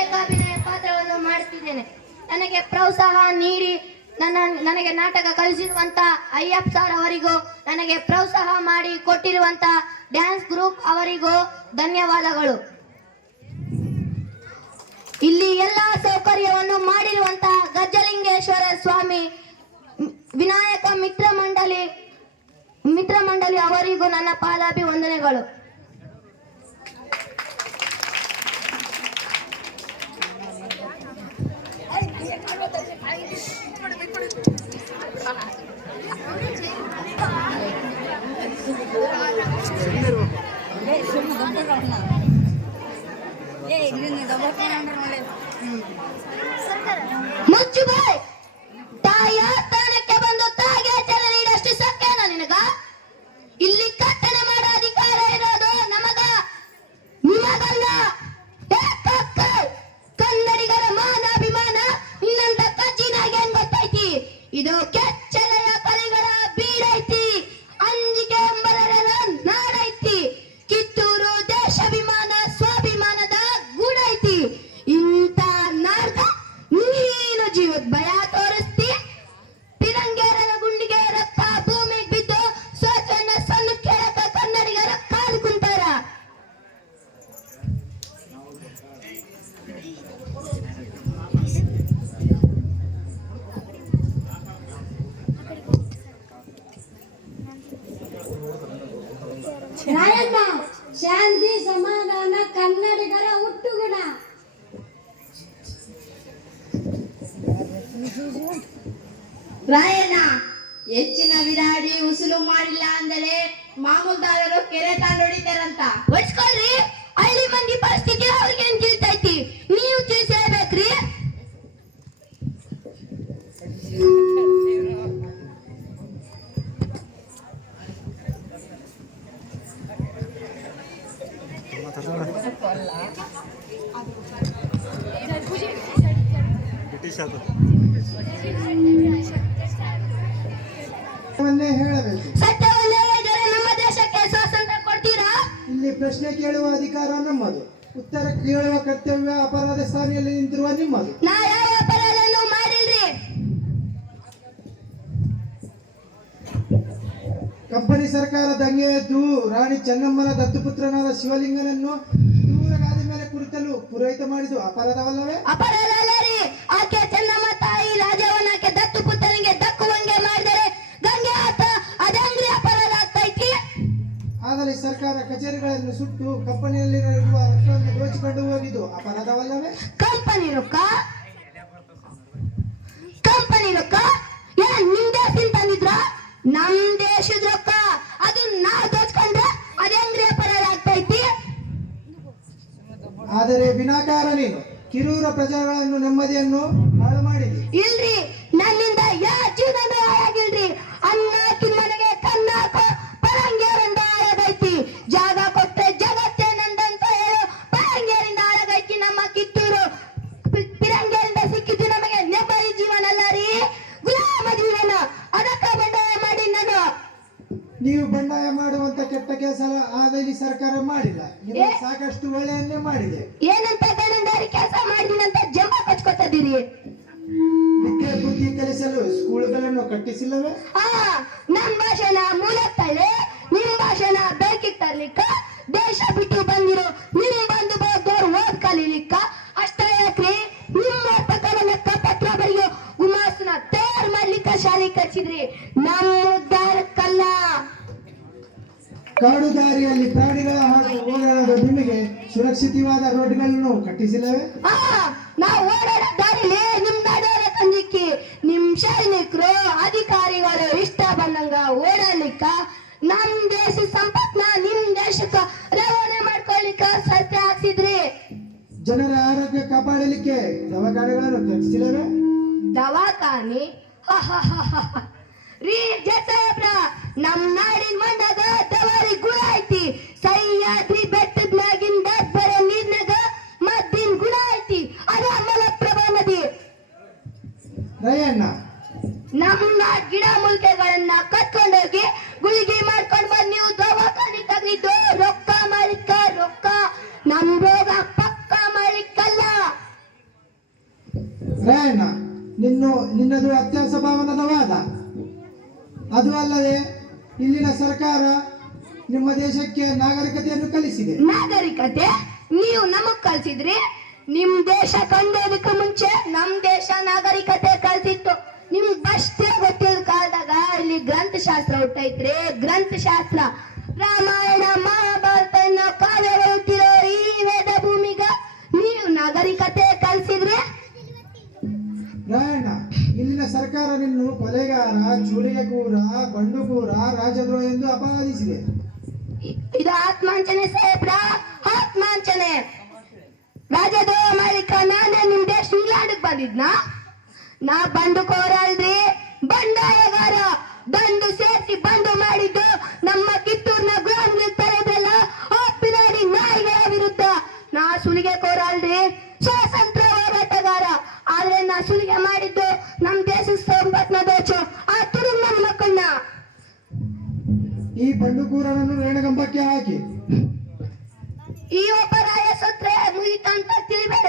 ಏಕಾಭಿನಯ ಪಾತ್ರವನ್ನು ಮಾಡುತ್ತಿದ್ದೇನೆ. ನನಗೆ ಪ್ರೋತ್ಸಾಹ ನೀಡಿ ನನಗೆ ನಾಟಕ ಕಲಿಸಿರುವಂತ ಅಯ್ಯಪ್ಪ ಸರ್ ಅವರಿಗೂ, ನನಗೆ ಪ್ರೋತ್ಸಾಹ ಮಾಡಿ ಕೊಟ್ಟಿರುವಂತ ಡ್ಯಾನ್ಸ್ ಗ್ರೂಪ್ ಅವರಿಗೂ ಧನ್ಯವಾದಗಳು. ಇಲ್ಲಿ ಎಲ್ಲಾ ಸೌಕರ್ಯವನ್ನು ಮಾಡಿರುವಂತ ಗಜಲಿಂಗೇಶ್ವರ ಸ್ವಾಮಿ ವಿನಾಯಕ ಮಿತ್ರ ಮಂಡಳಿ ಅವರಿಗೂ ನನ್ನ ಪಾದಾಭಿವಂದನೆಗಳು. ಮುಚ್ಚು ಬಾಯ್, ತಾಯ ಸ್ಥಾನಕ್ಕೆ ಬಂದು ತಾಯಿಗೆ ಜಲ ನೀಡಷ್ಟು ಸತ್ಯನ ನಿನಗ? ಇಲ್ಲಿ ಕಟ್ಟಣೆ ಮಾಡೋ ಅಧಿಕಾರ ಇರೋದು ನಮಗ, ನಿಮಗಲ್ಲ. ಕನ್ನಡಿಗರ ಮಾನಾಭಿಮಾನ ಇನ್ನೊಂದ ಕಜ್ಜಿನಾಗೆ ಏನ್ ಗೊತ್ತೈತಿ? ಇದು ಕೆಚ್ಚಲೆಯ ಕಲಿಗಳ ಬೀಡೈತಿ, ಅಂಜಿಕೆ ಎಂಬರರ ನಾಡೈತಿ. ಕಿತ್ತೂರು ದೇಶಾಭಿಮಾನ ಸ್ವಾಭಿಮಾನದ ಗೂಡೈತಿ. ಇಂಥ ನಾಡ ನೀನು ಜೀವದ ಭಯ ತೋರಿಸ್ತಿ. ಪಿರಂಗೇರನ ಗುಂಡಿಗೆ ರಕ್ತ ಭೂಮಿಗೆ ಬಿದ್ದು ಸ್ವಚ್ಛನ ಸಣ್ಣ ಕೇಳಕ ಕನ್ನಡಿಗರ ಕಾಲು ಕುಂತಾರ. ರಾಯಣ್ಣ, ಶಾಂತಿ ಸಮಾಧಾನ ಕನ್ನಡಿಗರ ಹುಟ್ಟುಗುಣ. ರಾಯಣ್ಣ, ಹೆಚ್ಚಿನ ವಿರಾಡಿ ಉಸುಲು ಮಾಡಿಲ್ಲ ಅಂದರೆ ಮಾಮೂಲ್ದಾರರು ಕೆರೆ ತಾಂಡೊಡಿತಾರಂತ. ಹೊಡ್ಸ್ಕೊಳ್ರಿ, ಹಳ್ಳಿ ಮಂದಿ ಪರಿಸ್ಥಿತಿ ಅವ್ರಿಗೆ ಏನ್ ತಿಳಿತೈತಿ? ನೀವು ತಿಳಿಸೇಬೇಕ್ರಿ. ಹೇಳಬೇಕು. ಸತ್ಯವನ್ನೇ ಹೇಳಿದರೆ ನಮ್ಮ ದೇಶಕ್ಕೆ ಸ್ವಾತಂತ್ರ್ಯ ಕೊಡ್ತೀರಾ? ಇಲ್ಲಿ ಪ್ರಶ್ನೆ ಕೇಳುವ ಅಧಿಕಾರ ನಮ್ಮದು, ಉತ್ತರ ಕೇಳುವ ಕರ್ತವ್ಯ ಅಪರಾಧ ಸ್ಥಾನಿಯಲ್ಲಿ ನಿಂತಿರುವ ನಿಮ್ಮದು. ನಾ ಯಾವ ಅಪರಾಧನೂ ಮಾಡಿಲ್ರಿ. ಕಂಪನಿ ಸರ್ಕಾರ ದಂಗೆ ಎದ್ದು ರಾಣಿ ಚೆನ್ನಮ್ಮನ ದತ್ತುಪುತ್ರನಾದ ಶಿವಲಿಂಗನನ್ನು ದೂರಗಾದಿ ಮೇಲೆ ಕುರಿತಲು ಪುರೋಹಿತ ಮಾಡಿದ್ದು ಅಪರಾಧವಲ್ಲವೇ? ಅಪರಾಧ ಅಲ್ಲ ರೀ. ಆಕೆ ಚೆನ್ನಮ್ಮ ತಾಯಿ ರಾಜವನಕ್ಕೆ ದತ್ತು ಪುತ್ರನಿಗೆ ದಕ್ಕುವಂಗೆ ಮಾಡಿದರೆ ಗಂಗೆ ಆತ ಅದಂಗ್ರಿ ಅಪರಾಧ ಆಗ್ತೈತಿ. ಆದರೆ ಸರ್ಕಾರ ಕಚೇರಿಗಳನ್ನು ಸುಟ್ಟು ಕಂಪನಿಯಲ್ಲಿರುವ ರೊಕ್ಕವನ್ನು ದೋಚಿಕೊಂಡು ಹೋಗಿದ್ದು ಅಪರಾಧವಲ್ಲವೇ? ಕಂಪನಿ ರೊಕ್ಕ ಏನ್ ನಿಮ್ ದೇಶದಿಂದ ತಂದಿದ್ರ? ನಮ್ ದೇಶದ ರೊಕ್ಕ ಅದು ನಾವ್ ದೋಚ್ಕೊಂಡ್ರೆ ಅದಂಗ್ರಿ ಅಪರಾಧ ಆಗ್ತೈತಿ. ಆದರೆ ವಿನಾಕಾರ ನೀನು ಕಿರೂರ ಪ್ರಜೆಗಳನ್ನು ನೆಮ್ಮದಿಯನ್ನು ಹಾಳು ಮಾಡಿದೆ. ಇಲ್ರಿ, ನನ್ನಿಂದ ಯಾ ಜೀವನ ಆಗಿಲ್ರಿ. ಅನ್ನ ಮನೆಗೆ ಕನ್ನಾಕ ಪರಂಗೇರಿಂದ ಆಳಗೈತಿ. ಜಾಗ ಕೊಟ್ಟರೆ ಜಗತ್ತೇ ನಂದಂತ ಹೇಳು ಪರಂಗೇರಿಂದ ಆಳಗೈತಿ ನಮ್ಮ ಕಿತ್ತೂರು. ಪಿರಂಗೇರಿಂದ ಸಿಕ್ಕಿದ್ದು ನಮಗೆ ನೆಮ್ಮದಿ ಜೀವನ ಅಲ್ಲ ರೀ, ಗುಲಾಮ ಜೀವನ. ಅದಕ್ಕ ಬಂಡಾಯ ಮಾಡಿ ನಾನು. ನೀವು ಬಂಡಾಯ ಮಾಡುವಂತ ಕೆಟ್ಟ ಕೆಲಸ ಆದಲ್ಲಿ ಸರ್ಕಾರ ಮಾಡಿಲ್ಲ, ನಿಮಗೆ ಸಾಕಷ್ಟು ಒಳ್ಳೆಯನ್ನೇ ಮಾಡಿದೆ. ಏನಂತ ಗಣಂದಾರಿ ಕೆಲಸ ಮಾಡಿದಿನಂತ ಜಂಬ ಕಚ್ಕೊತಿದ್ದೀರಿ. ವಿದ್ಯೆ ಬುದ್ಧಿ ಕಲಿಸಲು ಸ್ಕೂಲ್ಗಳನ್ನು ಕಟ್ಟಿಸಿಲ್ಲವೇ? ನಮ್ ಭಾಷೆನ ಮೂಲ ತಳ್ಳಿ ನಿಮ್ ಭಾಷೆನ ಬೆಳಕಿಗೆ ತರ್ಲಿಕ್ಕ ದೇಶ ಬಿಟ್ಟು ಬಂದಿರೋ ನಿಮ್ ಬಂಧು ಬಳಗದವ್ರು ಓದ್ ಕಲೀಲಿಕ್ಕ ಅಷ್ಟ ಯಾಕ್ರಿ? ನಿಮ್ಮ ಲೆಕ್ಕ ಪತ್ರ ಬರೆಯೋ ಗುಮಾಸ್ತನ ತಯಾರು ಮಾಡ್ಲಿಕ್ಕ ಶಾಲೆ ಕಚ್ಚಿದ್ರಿ, ನಮ್ಮ ಉದ್ಧಾರಕ್ಕಲ್ಲ. ಕಾಡು ದಾರಿಯಲ್ಲಿ ಪ್ರಾಣಿಗಳ ಹಾಗೂ ಓಡಾಡೋ ನಿಮಗೆ ಸುರಕ್ಷಿತವಾದ ರೋಡ್ಗಳನ್ನು ಕಟ್ಟಿಸಿಲ್ಲವೇ? ನಾವು ಓಡಾಡೋ ದಾರಿಲಿ ನಿಮ್ ನಡೋರ ಕಂಜಿಕ್ಕಿ ನಿಮ್ ಸೈನಿಕರು ಅಧಿಕಾರಿಗಳು ಇಷ್ಟ ಬಂದಂಗ ಓಡಾಡ್ಲಿಕ್ಕ ನಮ್ ದೇಶ ಸಂಪತ್ನ ನಿಮ್ ದೇಶಕ್ಕ ರವಾನೆ ಮಾಡ್ಕೊಳ್ಳಿಕ್ಕ ಸತ್ಯ ಹಾಕ್ಸಿದ್ರಿ. ಜನರ ಆರೋಗ್ಯ ಕಾಪಾಡಲಿಕ್ಕೆ ದವಾಖಾನೆಗಳನ್ನು ಕಟ್ಟಿಸಿಲ್ಲವೇ? ದವಾಖಾನೆ ರೀ ಜಸಾಬ್ರ, ನಮ್ ನಾಡಿನ ಮಣ್ಣಾಗ ದವಾರಿ ಗುಣ ಐತಿ. ಸಹ್ಯಾದ್ರಿ ಬೆಟ್ಟದ ಮ್ಯಾಗಿಂದ ಬರೋ ನೀರ್ನಾಗ ಮದ್ದಿನ ಗುಣ ಐತಿ. ಅದ ಮಲಪ್ರಭಾ ನದಿ. ರಯಣ್ಣ, ನಮ್ಮ ಗಿಡ ಮೂಲಿಕೆಗಳನ್ನ ಕಟ್ಕೊಂಡೋಗಿ ಗುಳಿಗೆ ಮಾಡ್ಕೊಂಡ್ ಬಂದ್ ನೀವು ದವಾಖಾನೆ ತೆಗೆದು ರೊಕ್ಕ ಮಾಲಿಕ ರೊಕ್ಕ. ನಮ್ ರೋಗ ಪಕ್ಕ ಮಾಲಿಕಲ್ಲ. ರಾಯಣ್ಣ, ನಿನ್ನದು ಅತ್ಯಾಸ ಭಾವನದ ವಾದ. ಅದು ಅಲ್ಲದೆ ಇಲ್ಲಿನ ಸರ್ಕಾರ ನಿಮ್ಮ ದೇಶಕ್ಕೆ ನಾಗರಿಕತೆಯನ್ನು ಕಲಿಸಿದೆ. ನಾಗರಿಕತೆ ನೀವು ನಮಗ್ ಕಲ್ಸಿದ್ರಿ. ನಿಮ್ ದೇಶ ಕಂಡೋದಕ್ಕೆ ಮುಂಚೆ ನಮ್ ದೇಶ ನಾಗರಿಕತೆ ಕಲ್ಸಿತ್ತು. ನಿಮ್ಗ್ ಅಷ್ಟೇ ಗೊತ್ತಿಲ್ಲ ಕಾಲದಾಗ ಇಲ್ಲಿ ಗ್ರಂಥಶಾಸ್ತ್ರ ಹುಟ್ಟೈತ್ರಿ. ಗ್ರಂಥಶಾಸ್ತ್ರ ರಾಮಾಯಣ ಮಹಾಭಾರತ ಕಾವ್ಯ ಓದ್ತಿರೋ ಈ ವೇದ ಭೂಮಿಗ ನೀವು ನಾಗರಿಕತೆ ಕಲ್ಸಿದ್ರಿ. ರಾಯಣ್ಣ, ಇಲ್ಲಿನ ಸರ್ಕಾರ ನಿನ್ನು ಕೊಲೆಗಾರ, ಚೂರಿಗೆಗೂರ, ಬಂಡುಗೂರ, ರಾಜದ್ರೋಹ ಎಂದು ಅಪರಾಧಿಸಿದೆ. ಇದು ಆತ್ಮಾಂಚನೆ ಸಾಹೇಬ್ರ, ಆತ್ಮಾಂಚನೆ. ರಾಜದ್ರೋಹ ಮಾಡಿಕ ನಾನೇ ನಿಮ್ ದೇಶ ಇಂಗ್ಲೆಂಡ್ಗೆ ಬಂದಿದ್ನಾ? ನಾ ಬಂಡುಕೋರ ಅಲ್ರಿ, ಬಂಡಾಯಗಾರ. ದಂಡು ಸೇರಿಸಿ ಬಂಡು ಮಾಡಿದ್ದು ನಮ್ಮ ಕಿತ್ತೂರ್ನ ಗೃಹ ತರದಲ್ಲ ಅಪ್ಪಿನಾಡಿ ನಾಯಿಗಳ ವಿರುದ್ಧ. ನಾ ಸುಲಿಗೆ ಕೋರ ಅಲ್ರಿ, ಸ್ವಾತಂತ್ರ್ಯ ಹೋರಾಟಗಾರ. ಆದ್ರೆ ನಾ ಸುಲಿಗೆ ಮಾಡಿದ್ದು ನಮ್ ದೇಶದ ಸಂಪತ್ನ ದೋಚು ಆ ತುಡು ನನ್ನ ಮಕ್ಕಳನ್ನ. ಈ ಬಂಡುಗೂರನನ್ನು ರೇಣಗಂಬಕ್ಕೆ ಹಾಕಿ ಈ ಒಬ್ಬ ರಾಯ ಸತ್ರೆ ಮುಗಿತಂತ ತಿಳಿಬೇಡ.